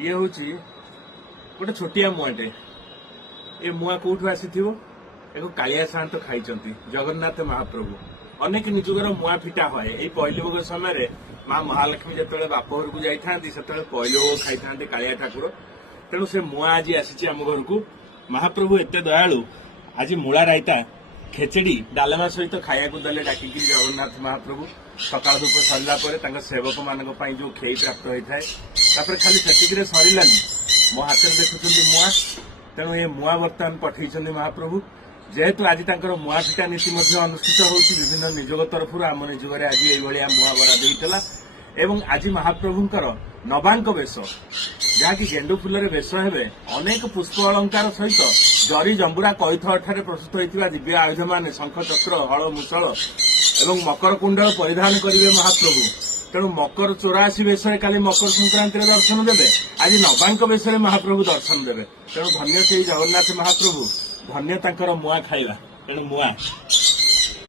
ये हूँ गोटे छोटिया मुआटे ये मुआ कौटू आसी एक कालिया सात खाई जगन्नाथ महाप्रभु अनेक निजुगर मुआ फिटा हुए यही पहली भोग समय माँ महालक्ष्मी जो बापघर को जाती से पहली भोग खाई था कालिया ठाकुर तेणु से मुआ आज आसी आम घर को महाप्रभु एत दयालु आज मूला रायता खेचेड़ी डालमा सहित खाया देले डाक जगन्नाथ महाप्रभु सकाल धूप सरला सेवक मान जो खेई प्राप्त होता है खाली से सरलानी मो हाथ में देखुं मुआ तेणु ये मुआ बर्तमान पठे महाप्रभु जेहेतु आज मुआ फिटा नीति अनुष्ठित होती विभिन्न निजोग तरफ आम निजोगे आज ये मुआ बराद होता एवं आज महाप्रभुंकर नवांक वेश जहाँकि गेंडु फुल वेश हे अनेक पुष्प अलंकार सहित जरी जंबुरा कैथ ठारे प्रस्तुत होता दिव्य आयुध मान शंख चक्र हल मुसल एवं मकर कुंडल परिधान करेंगे महाप्रभु तेणु मकर 84 वेश काली मकर संक्रांति दर्शन देवे आज नवांक वेश महाप्रभु दर्शन देवे तेणु धन्य से जगन्नाथ महाप्रभु धन्य मुआ खाइबा तेणु मुआ